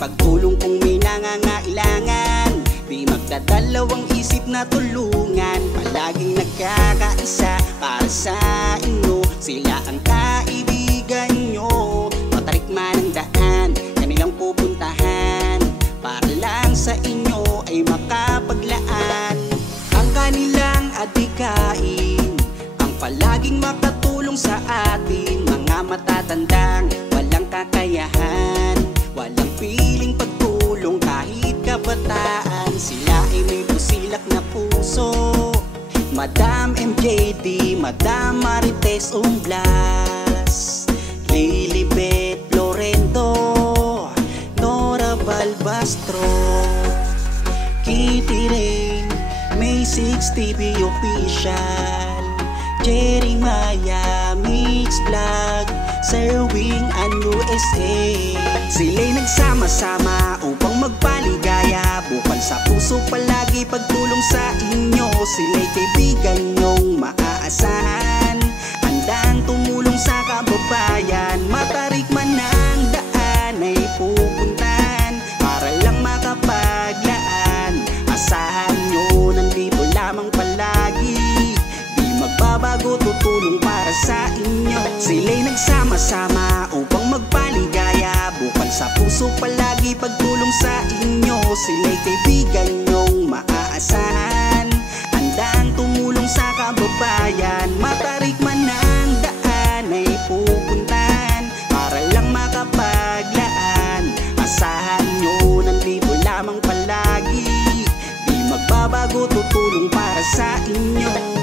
pagtulong kung may nangangailangan. Di magdadalawang isip na tulungan, palaging nagkakaisa para sa inyo. Sila ang kaibigan nyo, matarik man ang daan kanilang pupuntahan, para lang sa inyo ay makapaglaan. Ang kanilang adhikain ang palaging makatulong sa atin, mga matatandang walang kakayahan, walang piling pagtulong kahit kabataan. Sila ay may busilak na puso, Madam MJD, Madam Marites Umblas, Lilibet Florento, Nora Balbastro, Kitty Rain, May 6 TV Official, Jeremiah Mix Vlog, Serving an USA. Sila'y nagsama-sama upang magpaligaya, bukal sa puso palagi pagtulong sa inyo. Sila'y kaibigan nyong maaasahan, handang tumulong sa kababayan. Matarik man ang daan ay pupuntahan, para lang makapaglaan. Asahan nyo nandito lamang palagi, di magbabago, tutulong para sa inyo. Sila'y nagsama-sama upang magpaligaya, bukal sa puso palagi pagtulong sa inyo. Sila'y kaibigan nyong maaasahan, handang tumulong sa kababayan. Matarik man ang daan ay pupuntahan, para lang makapaglaan. Asahan nyo nandito lamang palagi, di magbabago, tutulong para sa inyo.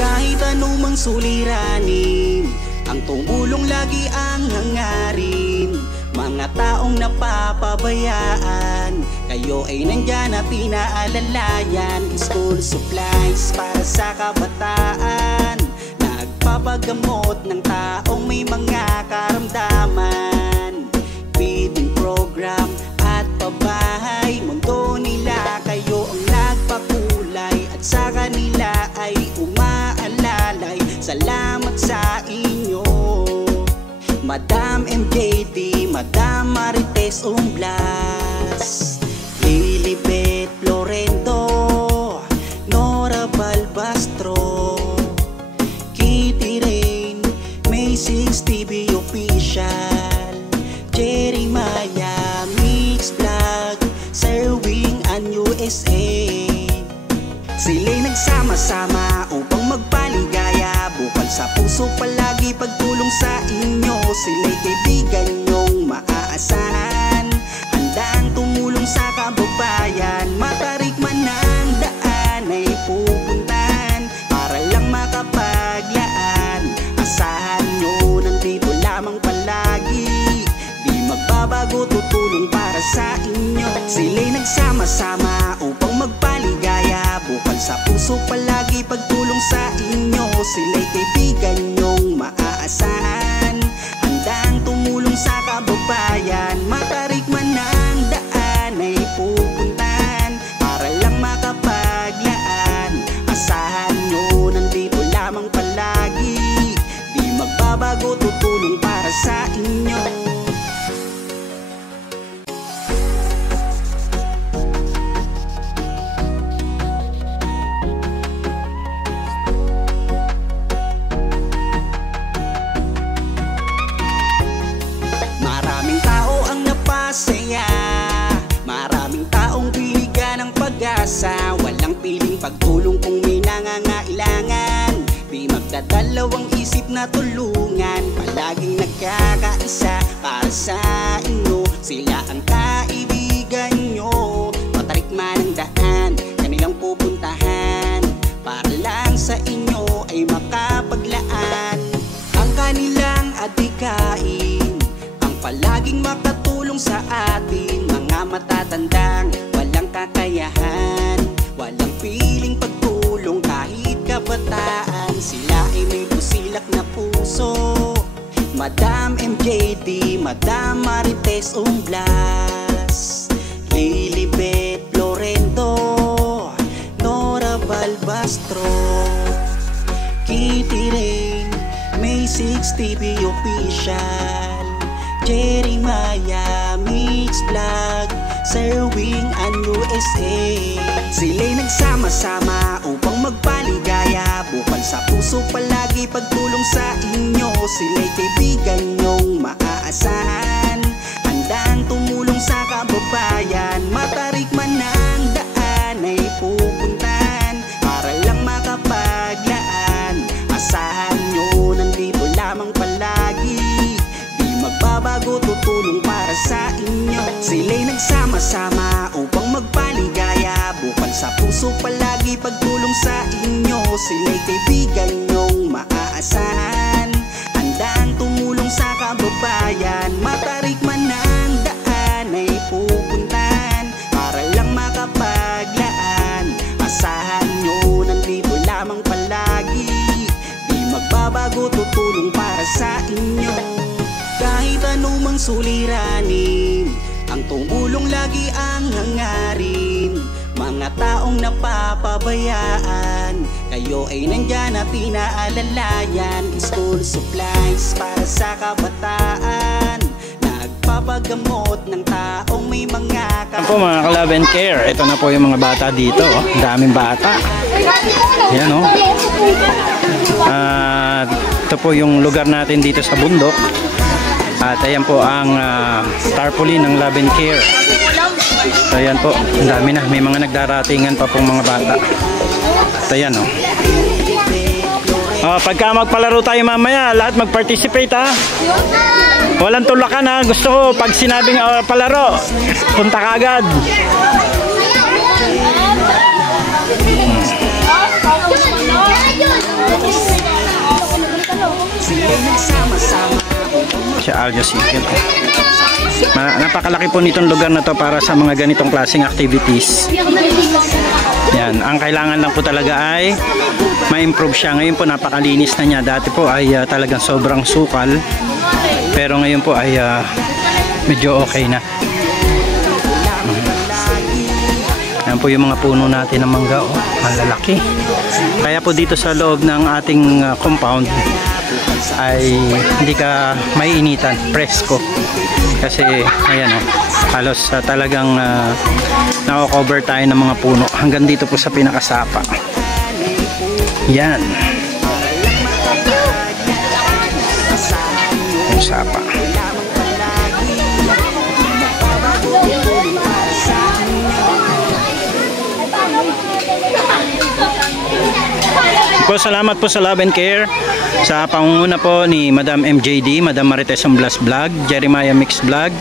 Kahit anumang suliranin, ang tumulong lagi ang hangarin. Mga taong napapabayaan, kayo ay nandyan at inaalalayan. School supplies para sa kabataan, nagpapagamot ng taong may mga karamdaman. Feeding program at pabahay, mundo nila kayo ang nagpakulay, at sa kanila ay umaalalay. Salamat sa inyo, Madam MJD, Madam Marites Umblas, Lilibet Florento, Nora Balbastro, Kitty Rain, May 6 TV Official, Jeremiah Mix Vlog, Serving an USA. Sila'y nagsama-sama upang magpaligaya, bukal sa puso palagi pagtulong sa inyo. Sila'y kaibigan nyong maaasahan, handang tumulong sa kababayan. Matarik man ang daan ay pupuntahan, para lang makapaglaan. Asahan nyo nandito lamang palagi, di magbabago, tutulong para sa inyo. Sila'y nagsama-sama upang magpaligaya, bukal sa puso palagi pagtulong sa inyo. Sila'y kaibigan nyong maaasahan, handang tumulong sa kababayan. Matarik man ang daan ay pupuntahan, para lang makapaglaan. Asahan nyo nandito lamang palagi, di magbabago, tutulong para sa inyo. Maraming taong bibigyan ng pag-asa, walang piling pagtulong kung may nangangailangan. Di magdadalawang isip na tulungan, palaging nagkakaisa para sa inyo. Sila ang kaibigan nyo, matarik man ang daan kanilang pupuntahan, para lang sa inyo ay makapaglaan. Ang kanilang adhikain ang palaging makatulong sa atin, mga matatandang walang kakayahan, walang piling pagtulong kahit kabataan. Sila ay may busilak na puso, Madam MJD, Madam Marites Umblas, Lilibet Florento, Nora Balbastro, Kitty Rain, May 6 TV Official, Jeremiah Mix Vlog, Sir Wing and USA. Sila'y nagsama-sama upang magpaligaya, bukal sa puso palagi pagtulong sa inyo. Sila'y kaibigan nyong maaasahan, handang tumulong sa kababayan. Matarik man ang daan ay pupuntahan para lang makapaglaan. Asahan nyo nandito lamang palagi, di magbabago, tutulong para sa inyo. Sila'y nagsama-sama upang magpaligaya, bukal sa puso palagi pagtulong sa inyo. Sila'y kaibigan nyong maaasahan, handang tumulong sa kababayan. Matarik man ang daan ay pupuntahan para lang makapaglaan. Asahan nyo nandito lamang palagi, di magbabago, tutulong para sa inyo. Kahit anumang suliranin, ang tumulong lagi ang hangarin. Mga taong napapabayaan, kayo ay nandyan at inaalalayan. School supplies para sa kabataan, nagpapagamot ng taong may mga Yan po mga ka-Love and Care. Ito na po yung mga bata dito. Daming bata. Yan o. Ito po yung lugar natin dito sa bundok. At ayan po ang tarpaulin ng Love and Care. So ayan po, ang dami na. May mga nagdaratingan pa pong mga bata. So ayan o. Pagka magpalaro tayo mamaya, lahat mag-participate ha. Walang tulakan ha. Gusto ko pag sinabing palaro, punta ka agad. Siya Aljo Sikil. Napakalaki po nitong lugar na to para sa mga ganitong klaseng activities. Yan, ang kailangan lang po talaga ay ma-improve siya. Ngayon po napakalinis na niya. Dati po ay talagang sobrang sukal, pero ngayon po ay medyo okay na. Yan po yung mga puno natin ng mangga, malalaki. Kaya po dito sa loob ng ating compound ay hindi ka maiinitan, presko. Kasi ayan halos talagang nako-cover tayo ng mga puno hanggang dito po sa pinakasapa. Yan. Yung sapa. Po, salamat po sa Love and Care sa pangunguna po ni Madam MJD, Madam Marites Blas Vlog, Jeremiah Mix Vlog,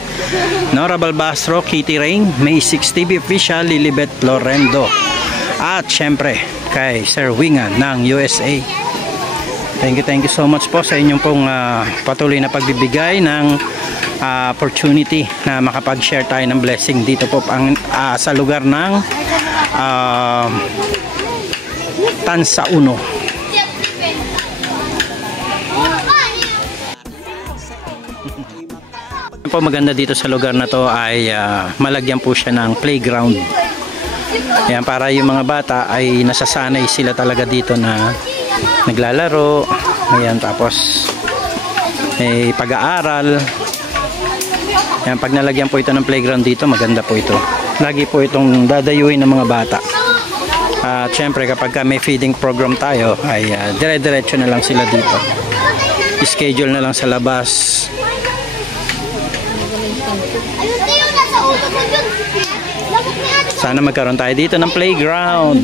Nora Balbastro, Kitty Rain, May 6 TV Official, Lilibet Florendo, at syempre kay Sir Winga ng USA. Thank you so much po sa inyong pong patuloy na pagbibigay ng opportunity na makapag-share tayo ng blessing dito po sa lugar ng Tansa Uno. Po maganda dito sa lugar na to ay malagyan po siya ng playground. Ayan, para yung mga bata ay nasasanay sila talaga dito na naglalaro. Ayan, tapos may pag-aaral. Ayan, pag nalagyan po ito ng playground dito, maganda po ito. Lagi po itong dadayuhin ng mga bata. At syempre kapag may feeding program tayo ay dire-diretso na lang sila dito. Schedule na lang sa labas. Sana magkaroon tayo dito ng playground.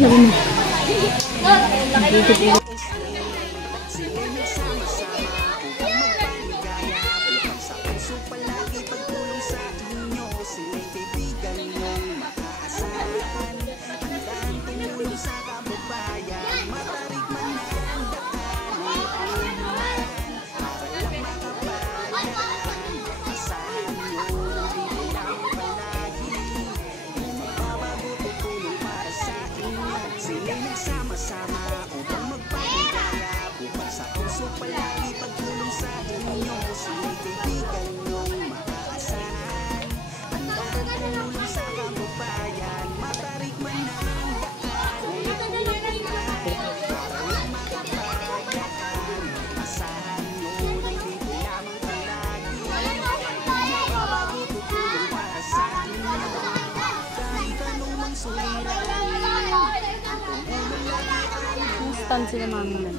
taon sila mama nun?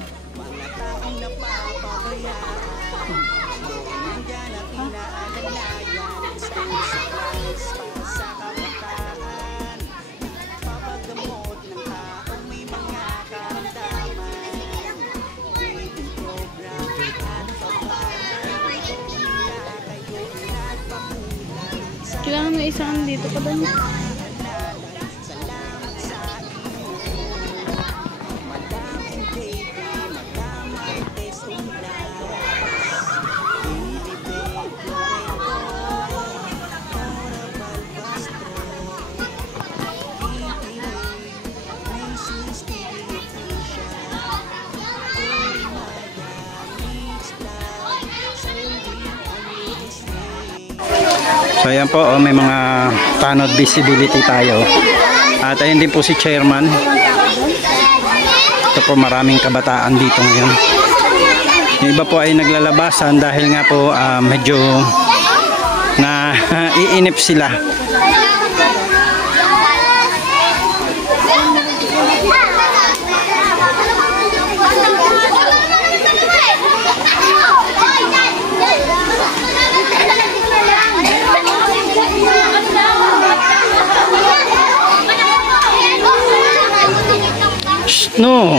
Kailangan mo isang dito pa ba niya? So ayan po, may mga tanod visibility tayo. At ayun din po si chairman. Ito po, maraming kabataan dito ngayon. Yung iba po ay naglalabasan dahil nga po medyo na iinip sila. No.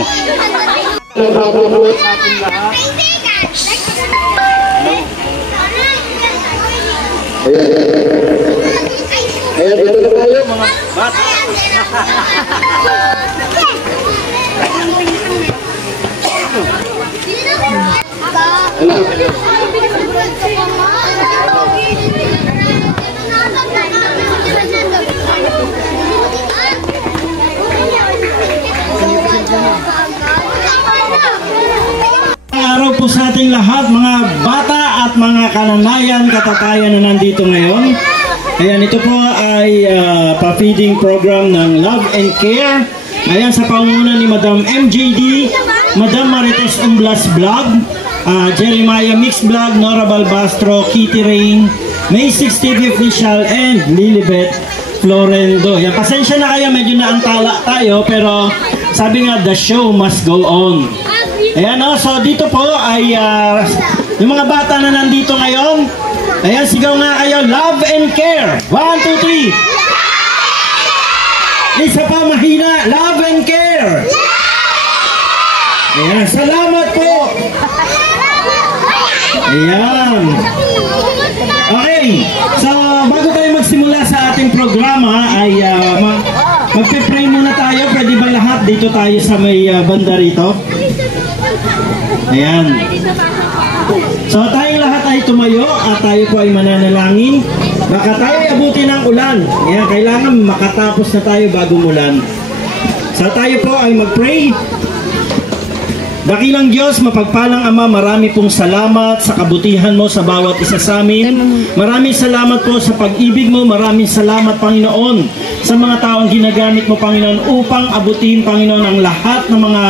Ayan, dito na tayo mga bata. Araw po sa ating lahat, mga bata at mga kananayan, katatayan na nandito ngayon. Ayan, ito po ay pa-feeding program ng Love and Care. Ayan, sa pangunguna ni Madam MJD, Madam Marites Umblas Vlog, Jeremiah Mix Vlog, Nora Balbastro, Kitty Rain, May 6 TV Official, and Lilibet Florendo. Yan, pasensya na kayo, medyo naantala tayo, pero sabi nga, the show must go on. Ayan, so dito po ay yung mga bata na nandito ngayon. Ayan, sigaw nga kayo, Love and Care. 1, 2, 3. Isa pa mahina, Love and Care. Ayan, salamat po. Ayan. Okay, so bago tayo magsimula sa ating programa ay magpe-pray muna tayo. Pwede ba lahat? Dito tayo sa may banda rito. Ayan. So tayong lahat ay tumayo at tayo po ay mananalangin. Baka tayo abutin ng ulan. Ayan, kailangan makatapos na tayo bago umulan. So tayo po ay mag-pray. Dakilang Diyos, mapagpalang Ama, marami pong salamat sa kabutihan mo sa bawat isa sa amin. Maraming salamat po sa pag-ibig mo. Maraming salamat, Panginoon, sa mga taong ginagamit mo, Panginoon, upang abutin, Panginoon, ang lahat ng mga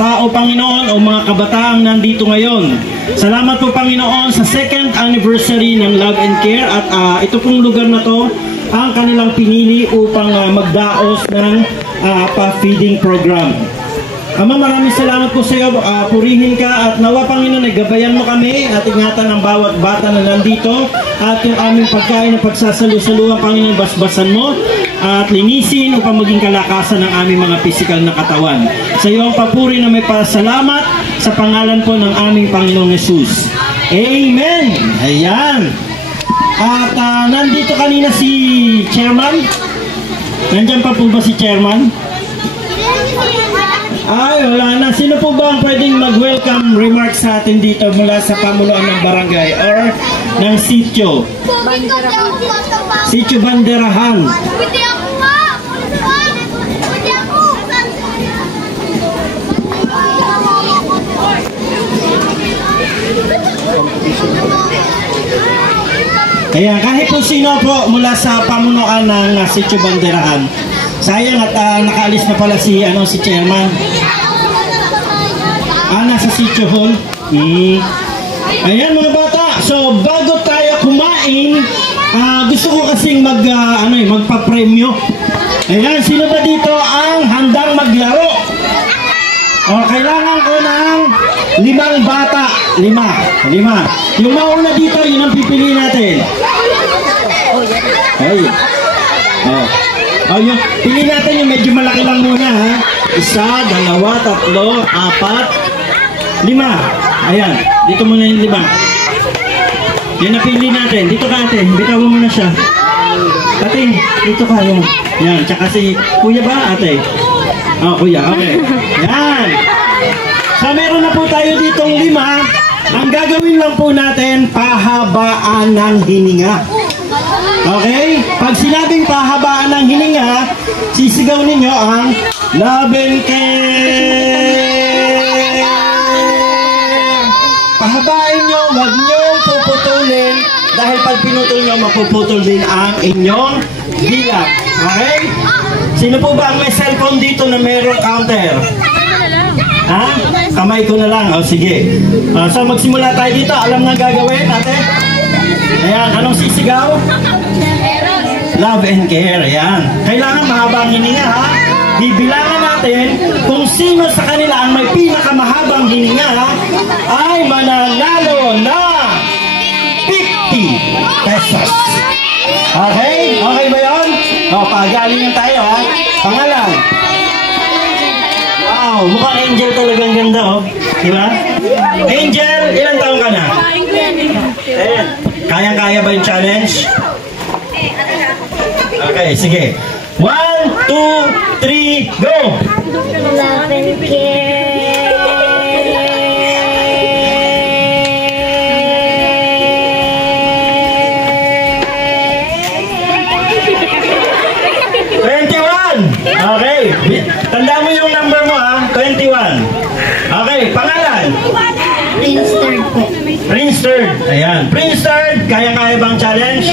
tao, Panginoon, o mga kabataang nandito ngayon. Salamat po, Panginoon, sa 2nd anniversary ng Love and Care at ito pong lugar na to ang kanilang pinili upang magdaos ng pa-feeding program. Ama, maraming salamat po sa iyo. Purihin ka at nawa, Panginoon, nagabayan mo kami at ingatan ang bawat bata na nandito at yung aming pagkain na pagsasalusaluhan, Panginoon, basbasan mo at linisin upang maging kalakasan ng aming mga pisikal na katawan. Sa iyo ang papuri na may pasalamat sa pangalan po ng aming Panginoong Jesus. Amen! Ayan! At nandito kanina si Chairman. Nandyan pa po ba si Chairman? Ay, wala na. Sino po ba ang pwedeng mag-welcome remarks sa atin dito mula sa pamunuan ng barangay or ng sitio? Sitio Banderahan. Kaya kahit po sino po mula sa pamunuan ng Sitio Banderahan. Sayang at nakaalis na pala si Chairman. Nasa Sitio Hall. Ayan mga bata. So bago tayo kumain, gusto ko kasing magpa-premyo. Ayan, sino ba dito ang handang maglaro? Kailangan ko ng 5 bata. 5. Yung mauna dito, yun ang pipili natin. Ay. Yung pili natin yung medyo malaki lang muna, ha. 1, 2, 3, 4, 5. Ayan, dito muna yung 5. Yan napili natin. Dito ka, ate. Bitawan mo na siya. Ate, dito ka. Yan, tsaka si kuya ba, ate? Kuya, okay. Yan. So, meron na po tayo ditong 5. Ang gagawin lang po natin, pahabaan ng hininga. Okay? Pag sinabing pahabaan ng hininga, sisigaw ninyo ang Labenker. Pahabain nyo, wag nyo puputulin dahil pag pinutol nyo, mapuputol din ang inyong bilang. Okay? Sino po ba ang may cellphone dito na mayroong counter? Ha? Kamay ko na lang. Sige. So magsimula tayo dito. Alam na gagawin natin? Ayan. Anong sisigaw? Love and care. Ayan. Kailangan mahabang hininga, ha? Bibilangan natin kung sino sa kanila ang may pinakamahabang hininga ay mananalo na 50 pesos. Okay? Okay ba yun? Pagaling tayo, ha? Pangalan. Wow, mukhang Angel talagang ganda, oh. Diba? Angel, ilang taong ka na? Kayang-kaya ba yung challenge? Okay, sige. 1, 2, 3, go! Love and care. 21! Okay. Tanda mo yung number mo, ha? 21. Okay, pangalan? Prince third po. Prince third. Ayan. Prince third, kaya-kaya bang challenge?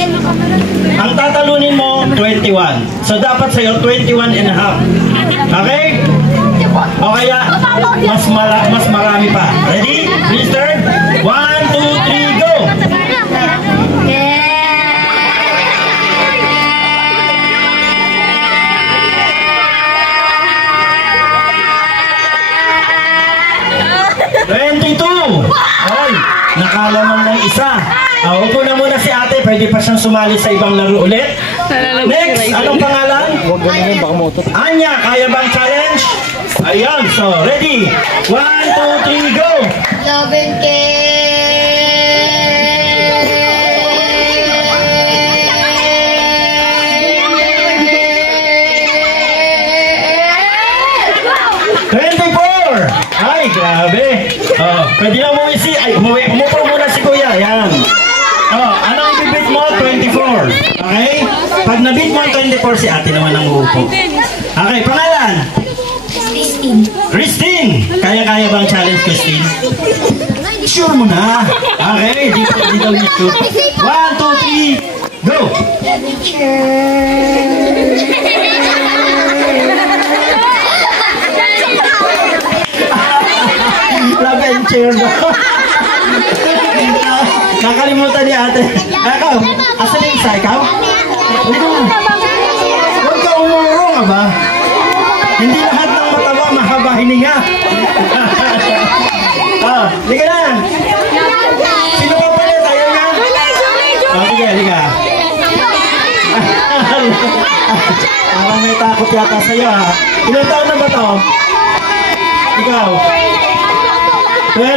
Ang tatalunin mo, 21. So, dapat sa'yo, 21 and a half. Okay? O kaya, mas marami pa. Ready? Prince third? 1, 2, 3, go! 22! Ay, nakalaman ng isa. Upo na muna si ate, pwede pa siyang sumali sa ibang laro ulit. Next, anong pangalan? Anya, kaya bang challenge? Ayan, so ready? 1, 2, 3, go! Love and Ay, grabe. Pwede na umuwi si... Ay, umupo muna si kuya. Yan. Anong ibibit mo? 24. Okay? Pag nabit mo ang 24, si ate naman ang uupo. Okay, pangalan? Christine. Kaya-kaya bang challenge, Christine? Sure mo na. Okay, di daw you shoot. 1, 2, 3, go! Love and cheer daw. Nakalimutan ni ate. Ikaw, asan yung isa? Ikaw? Huwag ka umurong, ba? Hindi lahat ng mataba mahaba hininga. Liga na. Sino ka pala? Tayo nga. Liga. Parang may takot yata sa'yo, ha? Ilang taon na ba to? Ikaw? 12.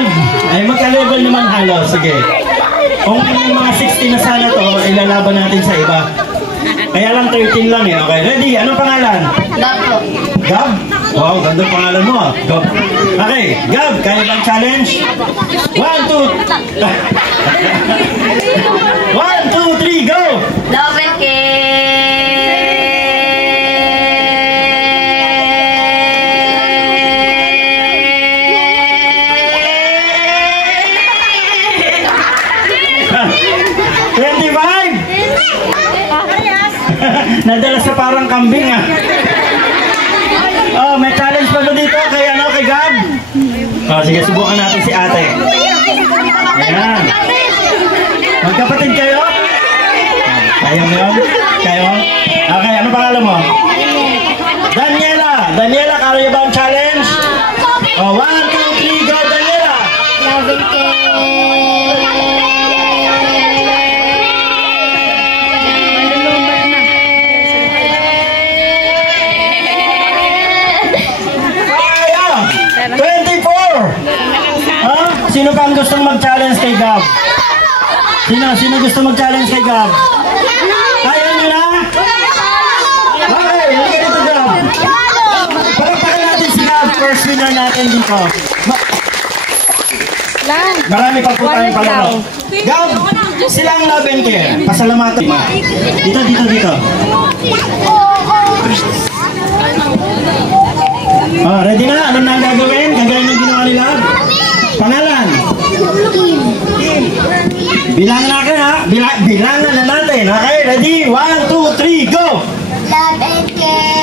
Ay, magka-level naman halos. Sige. Kung mga 60 na sana to, ilalaban natin sa iba. Kaya lang 13 lang eh. Okay, ready? Anong pangalan? Gab po. Gab? Wow, ganda pangalan mo ah. Gab. Okay, Gab, kaya bang challenge? 1, 2. 1, 2, 3, go! Love and Nadala sa parang kambing ah. May challenge pa ba dito kay Gab? Sige, subukan natin si ate. Ayan. Magkapatid kayo? Kaya mo yun? Kayo? Okay, ano pangalan mo? Daniela, kaya ba ang challenge? mag-challenge kay Gab? Sino gusto mag-challenge kay Gab? Kaya nyo na? Okay, halika dito Gab. Palakpakan natin si Gab, first winner natin dito. Marami pa po tayong palaro. Gab, sila ang Love and Care. Pasalamatan. Dito. Oh, ready na? Ano na ang gagawin? Kagaya ng ginawa nila? Pangalan? Kim. Bilangan natin ha? Bilangan na natin. Okay, ready? 1, 2, 3, go! Love and care.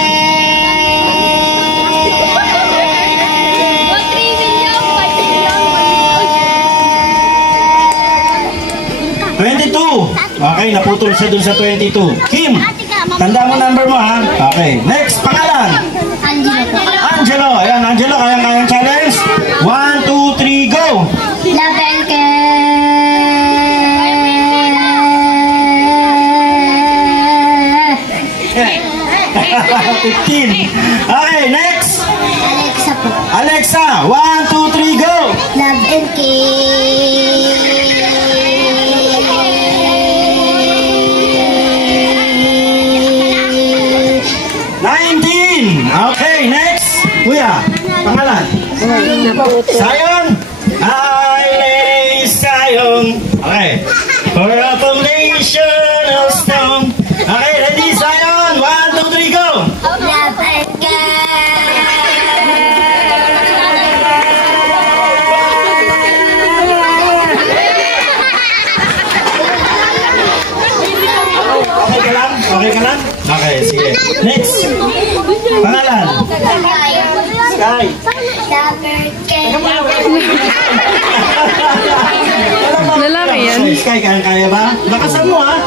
22. Okay, naputol siya dun sa 22. Kim, tanda mo number mo ha? Okay, next, pangalan? Angelo. Ayan, Angelo, kayang challenge. 1, 2, 3, go! Love and care. 15. Okay, next. Alexa po. Alexa, 1, 2, 3, go! Love and care. 19. Okay, next. Kuya, pangalan? Sayon. Sayon. Okay. For a foundational stone. Okay, ready, Sayon? 1, 2, 3, go! Love and care. Okay ka lang? Okay ka lang? Okay, sige. Next. Pangalan? Sky. Love and care. Lalaki yan. Sky, kaya ba? Lakasan mo ha.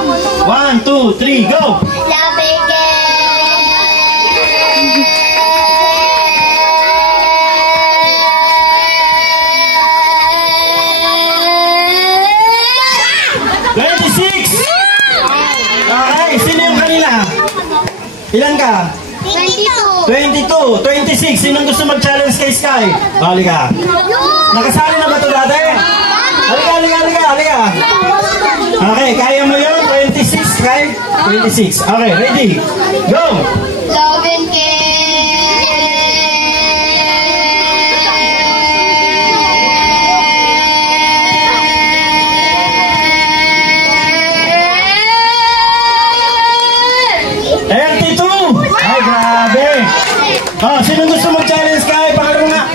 1, 2, 3, go! Love and care. 26! Okay, sino yung kanila? Ilan ka? 22. 22, 26. Sinong gusto mag-challenge kay Sky? Halika. Nakasali na ba ito dati? Halika. Okay, kaya mo yun? 26, Sky? 26. Okay, ready? Go! Love and care. 32! Ay, grabe! Oh, sinong gusto mag-challenge kay? Pakalo nga.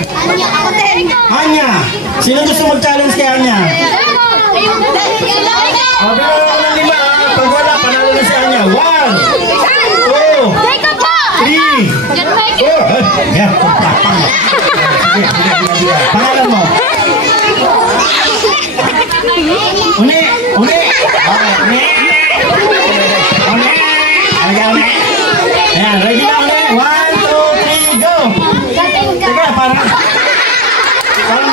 Anya! Sinong gusto mag-challenge kay Anya? Oh, pero ako ng 5. Pag wala, panalo na si Anya. 1, 2, 3, 4. Pangalan mo? Uni! Okay, uni! Ayan, ready na ulit. 1, 2, 3, go! Teka, parang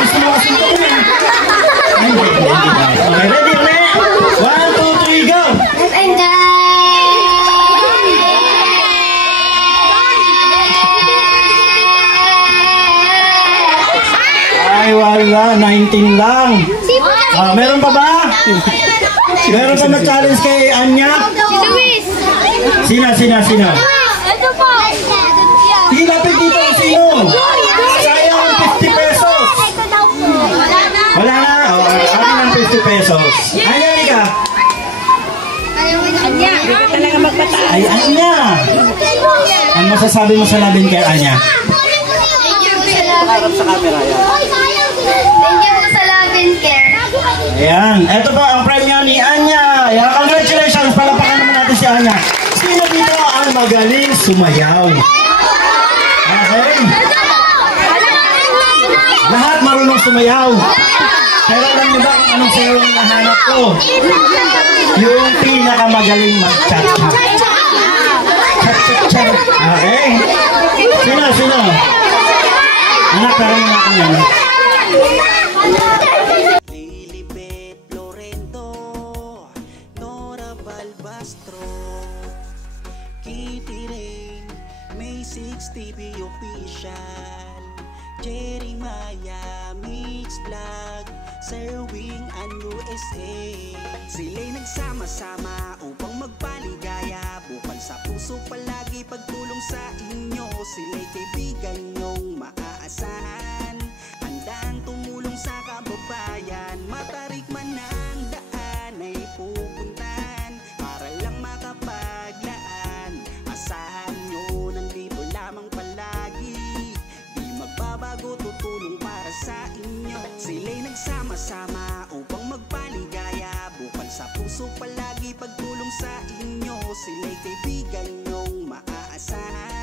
gusto mo kasi ito ulit. Okay, ready ulit. 1, 2, 3, go! Love and care. Ay, wala. 19 lang. Meron pa ba? Meron pa mag-challenge kay Anya? Sina? Ito po. Sige, lapit dito. Sino? Sayang ang 50 pesos. Wala na. Akin ang 50 pesos. Anya, Mika. Ay, Anya. Ano masasabi mo sa labing kay Anya? Thank you po sa love and care. Ayan. Ito po ang premyo ni Anya. Ayan, congratulations. Palapakan naman natin si Anya. Sino dito ang magaling sumayaw? Okay. Lahat marunong sumayaw. Pero alam niyo ba kung anong sayaw ang nahanap ko? Yung pinakamagaling mag-cha-cha. Cha-cha-cha. Okay? Sino? Anak, parang mga kanyan. Lilibet Florento, Nora Balbastro, Kitty Rain, May 6 TV Official, Jeremiah Mix Vlog, Serving ang USA. Sila'y nagsama-sama upang magpaligaya, bukal sa puso palagi pagtulong sa inyo. Sila'y kaibigan nyong maaasahan, handang tumulong sa kababayan. Matarik man ang daan ay pupuntahan para lang makapaglaan. Asahan nyo nandito lamang palagi, di magbabago, tutulong para sa inyo. Sila'y nagsama-sama upang magpaligaya, bukal sa puso palagi pagtulong sa inyo. Sila'y kaibigan nyong maaasahan,